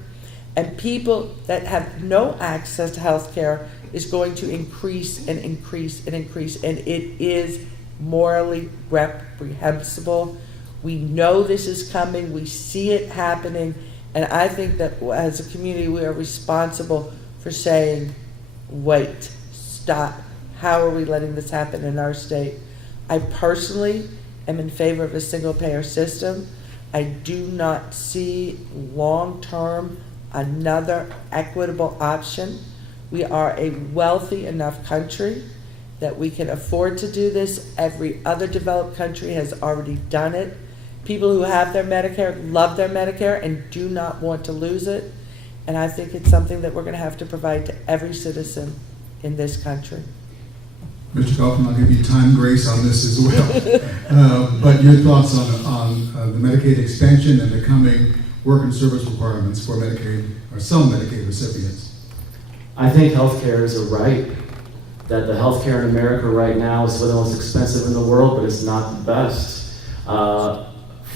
And people that have no access to health care is going to increase and increase and increase. And it is morally reprehensible. We know this is coming. We see it happening. And I think that as a community, we are responsible for saying, wait, stop. How are we letting this happen in our state? I personally am in favor of a single-payer system. I do not see long-term another equitable option. We are a wealthy enough country that we can afford to do this. Every other developed country has already done it. People who have their Medicare love their Medicare and do not want to lose it. And I think it's something that we're going to have to provide to every citizen in this country. Mr. Kaufmann, I'll give you time grace on this as well. But your thoughts on the Medicaid expansion and the coming work and service requirements for Medicaid, or some Medicaid recipients? I think healthcare is a right. That the healthcare in America right now is one of the most expensive in the world, but it's not the best.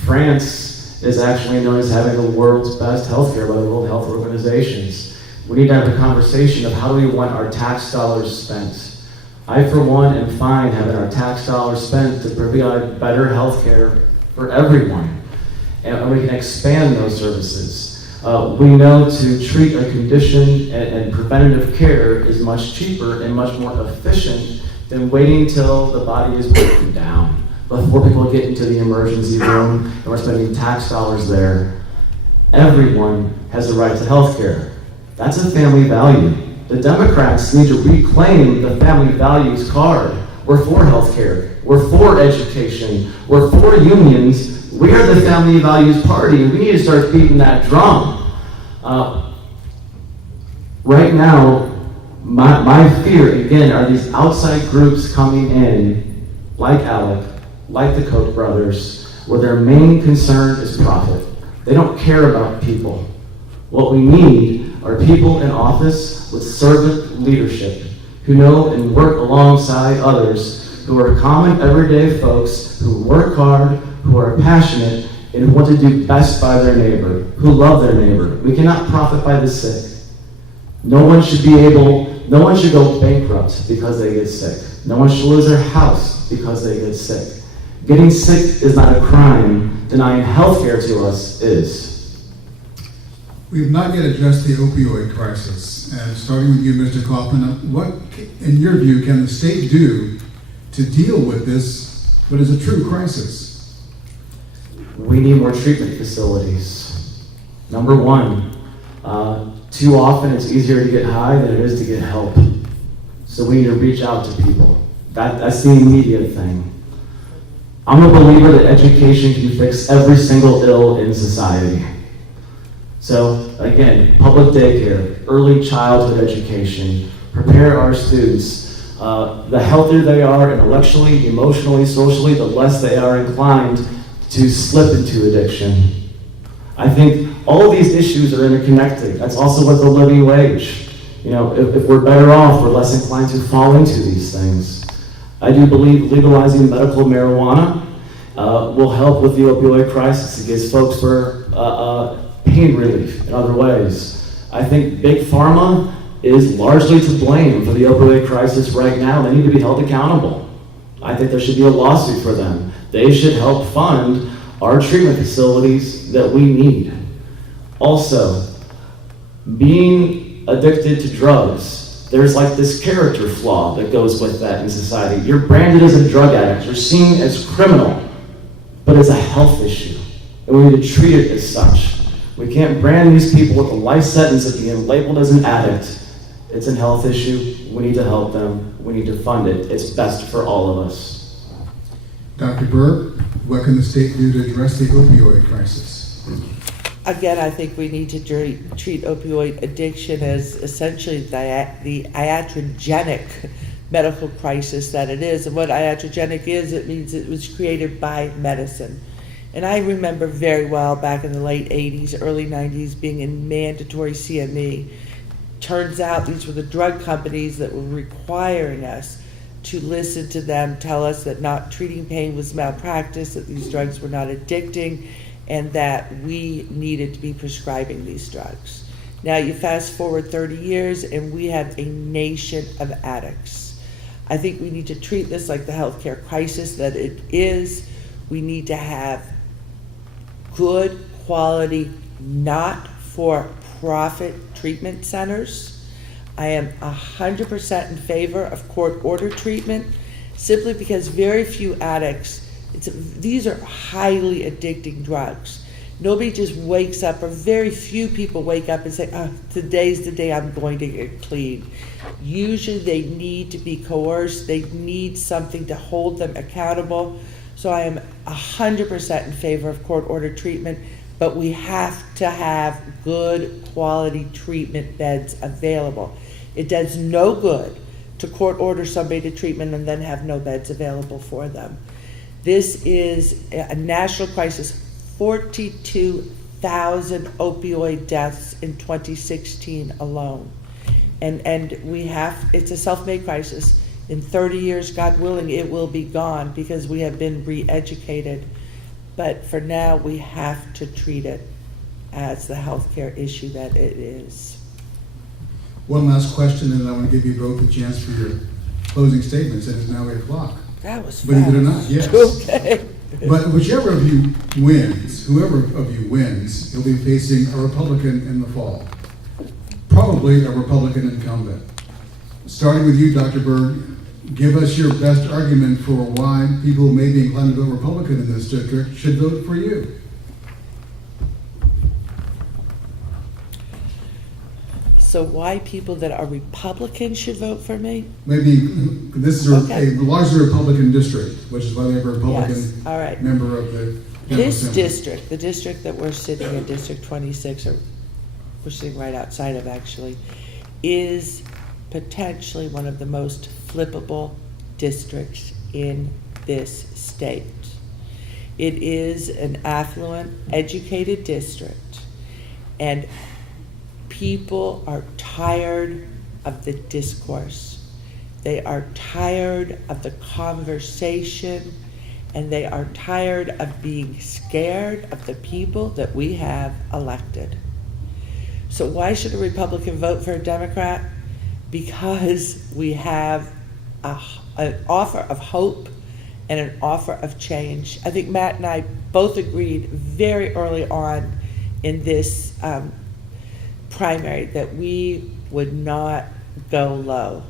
France is actually known as having the world's best healthcare by the World Health Organizations. We need to have a conversation of how do we want our tax dollars spent. I, for one, am fine having our tax dollars spent to provide better healthcare for everyone. And we can expand those services. We know to treat a condition and preventative care is much cheaper and much more efficient than waiting till the body is broken down before people get into the emergency room and we're spending tax dollars there. Everyone has the right to health care. That's a family value. The Democrats need to reclaim the family values card. We're for health care. We're for education. We're for unions. We are the family values party, and we need to start beating that drum. Right now, my fear, again, are these outside groups coming in, like Alec, like the Koch brothers, where their main concern is profit. They don't care about people. What we need are people in office with servant leadership who know and work alongside others who are common everyday folks who work hard, who are passionate, and who want to do best by their neighbor, who love their neighbor. We cannot profit by the sick. No one should go bankrupt because they get sick. No one should lose their house because they get sick. Getting sick is not a crime. Denying health care to us is. We have not yet addressed the opioid crisis. And starting with you, Mr. Kaufman, what, in your view, can the state do to deal with this, what is a true crisis? We need more treatment facilities. Number one, too often it's easier to get high than it is to get help. So we need to reach out to people. That's the immediate thing. I'm a believer that education can fix every single ill in society. So again, public daycare, early childhood education, prepare our students. The healthier they are intellectually, emotionally, socially, the less they are inclined to slip into addiction. I think all of these issues are interconnected. That's also with the living wage. You know, if we're better off, we're less inclined to fall into these things. I do believe legalizing medical marijuana will help with the opioid crisis. It gives folks for pain relief in other ways. I think Big Pharma is largely to blame for the opioid crisis right now. They need to be held accountable. I think there should be a lawsuit for them. They should help fund our treatment facilities that we need. Also, being addicted to drugs, there's like this character flaw that goes with that in society. You're branded as a drug addict, you're seen as criminal, but it's a health issue, and we need to treat it as such. We can't brand these people with a life sentence of being labeled as an addict. It's a health issue. We need to help them. We need to fund it. It's best for all of us. Dr. Berg, what can the state do to address the opioid crisis? Again, I think we need to treat opioid addiction as essentially the iatrogenic medical crisis that it is. And what iatrogenic is, it means it was created by medicine. And I remember very well back in the late 80s, early 90s, being in mandatory CME. Turns out these were the drug companies that were requiring us to listen to them, tell us that not treating pain was malpractice, that these drugs were not addicting, and that we needed to be prescribing these drugs. Now you fast forward 30 years and we have a nation of addicts. I think we need to treat this like the healthcare crisis that it is. We need to have good quality, not for profit treatment centers. I am 100% in favor of court-ordered treatment, simply because very few addicts, these are highly addicting drugs. Nobody just wakes up, or very few people wake up and say, oh, today's the day I'm going to get clean. Usually they need to be coerced, they need something to hold them accountable. So I am 100% in favor of court-ordered treatment, but we have to have good quality treatment beds available. It does no good to court order somebody to treatment and then have no beds available for them. This is a national crisis. 42,000 opioid deaths in 2016 alone. And it's a self-made crisis. In 30 years, God willing, it will be gone because we have been re-educated. But for now, we have to treat it as the healthcare issue that it is. One last question, and I want to give you both a chance for your closing statements. It is now 8 o'clock. That was fast. Believe it or not, yes. Okay. But whichever of you wins, whoever of you wins, you'll be facing a Republican in the fall. Probably a Republican incumbent. Starting with you, Dr. Berg, give us your best argument for why people who may be inclined to vote Republican in this district should vote for you. So why people that are Republicans should vote for me? Maybe this is Okay. a largely Republican district, which is why they have a Republican Yes, all right. member of the General This Assembly. district, the district that we're sitting in, District 26, or we're sitting right outside of actually, is potentially one of the most flippable districts in this state. It is an affluent, educated district, and people are tired of the discourse. They are tired of the conversation, and they are tired of being scared of the people that we have elected. So why should a Republican vote for a Democrat? Because we have an offer of hope and an offer of change. I think Matt and I both agreed very early on in this primary that we would not go low,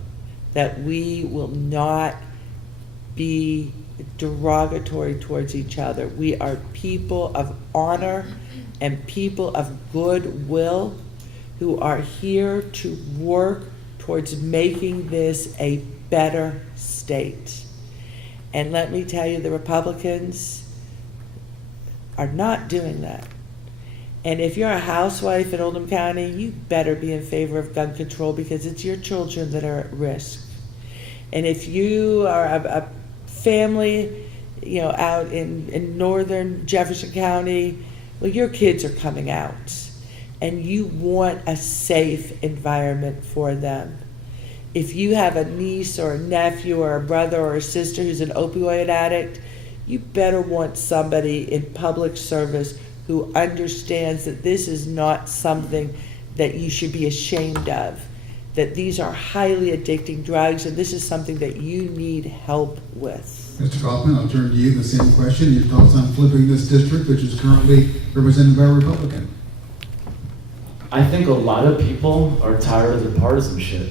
that we will not be derogatory towards each other. We are people of honor and people of goodwill who are here to work towards making this a better state. And let me tell you, the Republicans are not doing that. And if you're a housewife in Oldham County, you better be in favor of gun control, because it's your children that are at risk. And if you are a family, out in northern Jefferson County, well, your kids are coming out, and you want a safe environment for them. If you have a niece or a nephew or a brother or a sister who's an opioid addict, you better want somebody in public service who understands that this is not something that you should be ashamed of, that these are highly addicting drugs, and this is something that you need help with. Mr. Kaufman, I'll turn to you, the same question. Your thoughts on flipping this district, which is currently represented by a Republican? I think a lot of people are tired of the partisanship,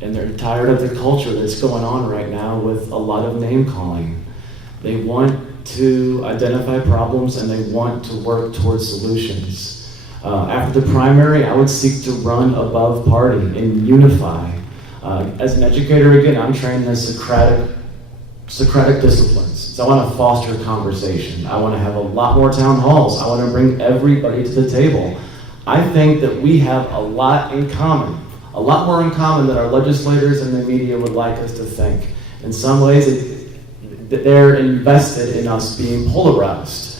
and they're tired of the culture that's going on right now with a lot of name calling. They want to identify problems, and they want to work towards solutions. After the primary, I would seek to run above party and unify. As an educator, again, I'm trained in Socratic disciplines. So I want to foster conversation. I want to have a lot more town halls. I want to bring everybody to the table. I think that we have a lot in common, a lot more in common than our legislators and the media would like us to think. In some ways, they're invested in us being polarized.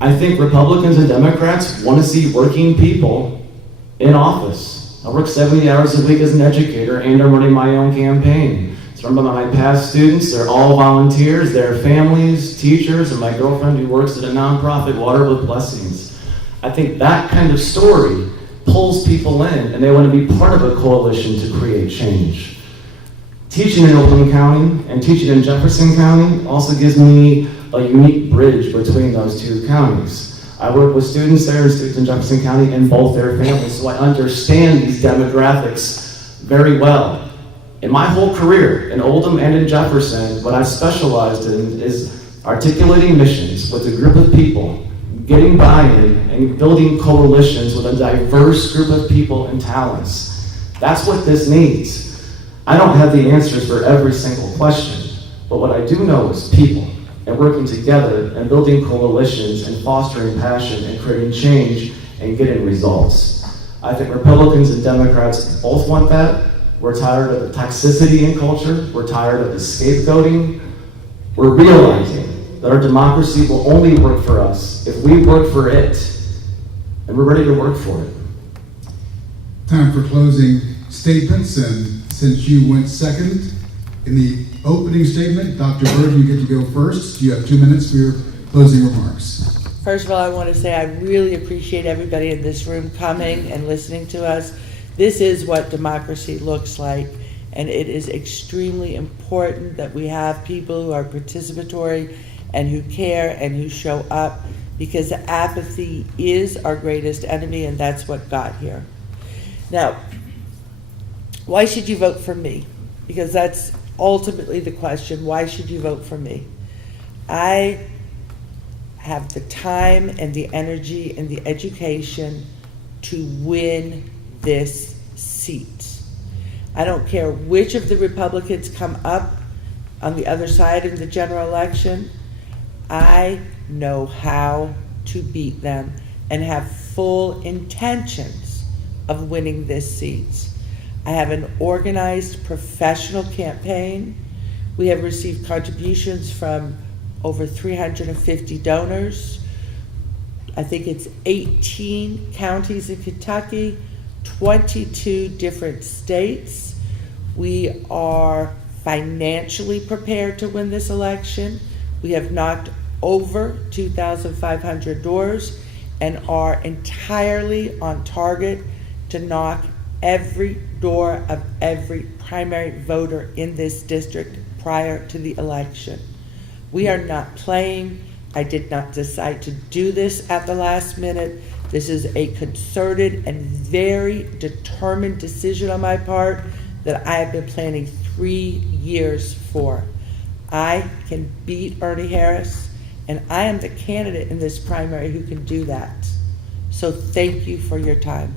I think Republicans and Democrats want to see working people in office. I work 70 hours a week as an educator, and I'm running my own campaign. It's run by my past students. They're all volunteers, their families, teachers, and my girlfriend who works at a nonprofit, Water with Blessings. I think that kind of story pulls people in, and they want to be part of a coalition to create change. Teaching in Oakland County and teaching in Jefferson County also gives me a unique bridge between those two counties. I work with students there and students in Jefferson County and both their families, so I understand these demographics very well. In my whole career, in Oldham and in Jefferson, what I've specialized in is articulating missions with a group of people, getting buy-in, and building coalitions with a diverse group of people and talents. That's what this needs. I don't have the answers for every single question, but what I do know is people, and working together and building coalitions and fostering passion and creating change and getting results. I think Republicans and Democrats both want that. We're tired of the toxicity in culture. We're tired of the scapegoating. We're realizing that our democracy will only work for us if we work for it, and we're ready to work for it. Time for closing statements, and since you went second in the opening statement, Dr. Berg, you get to go first. You have 2 minutes for your closing remarks. First of all, I want to say I really appreciate everybody in this room coming and listening to us. This is what democracy looks like, and it is extremely important that we have people who are participatory and who care and who show up, because apathy is our greatest enemy, and that's what got here. Now, why should you vote for me? Because that's ultimately the question. Why should you vote for me? I have the time and the energy and the education to win this seat. I don't care which of the Republicans come up on the other side in the general election. I know how to beat them and have full intentions of winning this seat. I have an organized professional campaign. We have received contributions from over 350 donors. I think it's 18 counties in Kentucky, 22 different states. We are financially prepared to win this election. We have knocked over 2,500 doors and are entirely on target to knock every door of every primary voter in this district prior to the election. We are not playing. I did not decide to do this at the last minute. This is a concerted and very determined decision on my part that I have been planning 3 years for. I can beat Ernie Harris, and I am the candidate in this primary who can do that. So thank you for your time.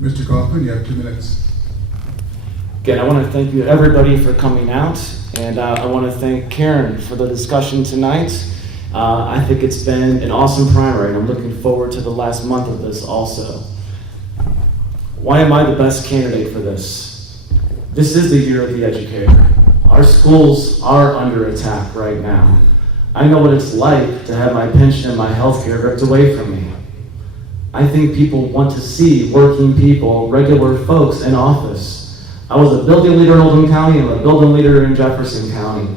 Mr. Kaufman, you have 2 minutes. Again, I want to thank you everybody for coming out, and I want to thank Karen for the discussion tonight. I think it's been an awesome primary, and I'm looking forward to the last month of this also. Why am I the best candidate for this? This is the year of the educator. Our schools are under attack right now. I know what it's like to have my pension and my health care ripped away from me. I think people want to see working people, regular folks in office. I was a building leader in Oldham County, I'm a building leader in Jefferson County.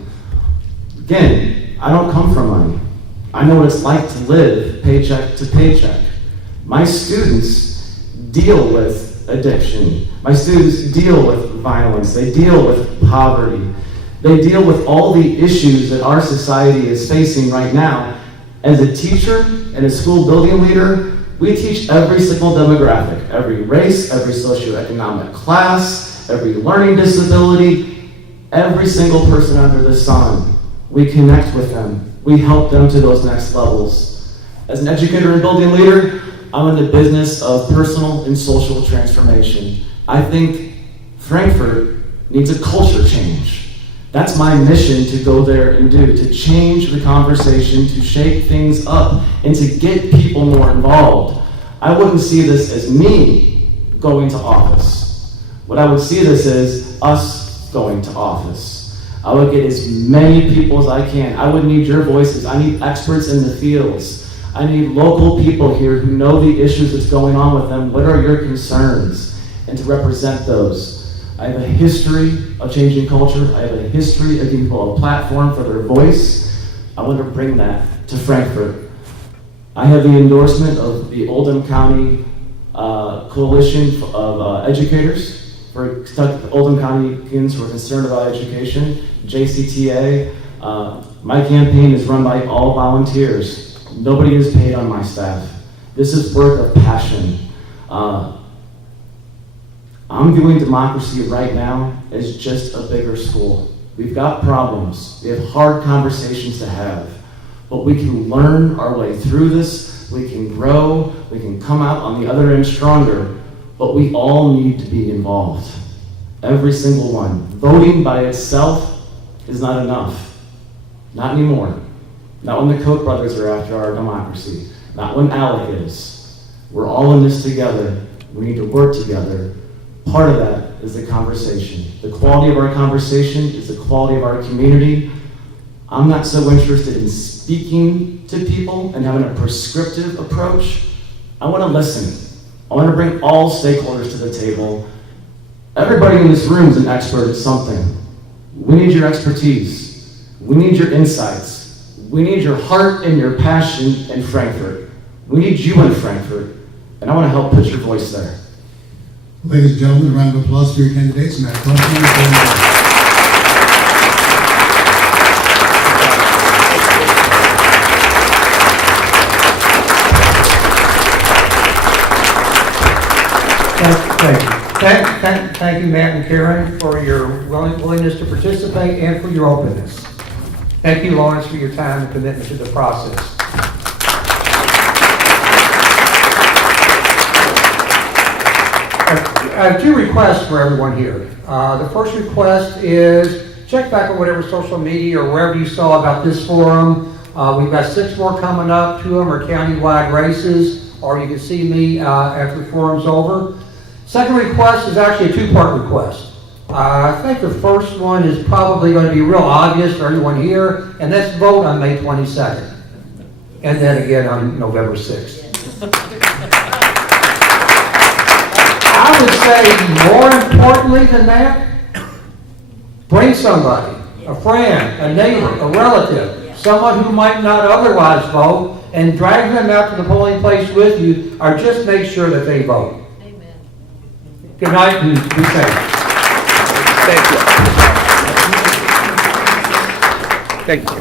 Again, I don't come from money. I know what it's like to live paycheck to paycheck. My students deal with addiction. My students deal with violence. They deal with poverty. They deal with all the issues that our society is facing right now. As a teacher and a school building leader, we teach every single demographic, every race, every socioeconomic class, every learning disability, every single person under the sun. We connect with them. We help them to those next levels. As an educator and building leader, I'm in the business of personal and social transformation. I think Frankfurt needs a culture change. That's my mission to go there and do, to change the conversation, to shake things up, and to get people more involved. I wouldn't see this as me going to office. What I would see this as us going to office. I would get as many people as I can. I would need your voices. I need experts in the fields. I need local people here who know the issues that's going on with them. What are your concerns? And to represent those. I have a history of changing culture. I have a history of giving people a platform for their voice. I want to bring that to Frankfurt. I have the endorsement of the Oldham County Coalition of Educators for Oldham Countyans who are concerned about education, JCTA. My campaign is run by all volunteers. Nobody is paid on my staff. This is work of passion. I'm viewing democracy right now as just a bigger school. We've got problems. We have hard conversations to have. But we can learn our way through this. We can grow. We can come out on the other end stronger. But we all need to be involved. Every single one. Voting by itself is not enough. Not anymore. Not when the Koch brothers are after our democracy. Not when Alec is. We're all in this together. We need to work together. Part of that is the conversation. The quality of our conversation is the quality of our community. I'm not so interested in speaking to people and having a prescriptive approach. I want to listen. I want to bring all stakeholders to the table. Everybody in this room is an expert at something. We need your expertise. We need your insights. We need your heart and your passion in Frankfurt. We need you in Frankfurt. And I want to help put your voice there. Ladies and gentlemen, a round of applause for your candidates. Matt Kaufmann and Karen Berg. Thank you. Thank you, Matt and Karen, for your willingness to participate and for your openness. Thank you, Lawrence, for your time and commitment to the process. I have two requests for everyone here. The first request is check back on whatever social media or wherever you saw about this forum. We've got 6 more coming up. 2 of them are countywide races, or you can see me after the forum's over. Second request is actually a 2-part request. I think the first one is probably going to be real obvious for everyone here, and that's vote on May 22nd. And then again on November 6th. I would say more importantly than that, bring somebody, a friend, a neighbor, a relative, someone who might not otherwise vote, and drag them out to the polling place with you, or just make sure that they vote. Amen. Good night and be safe. Thank you. Thank you.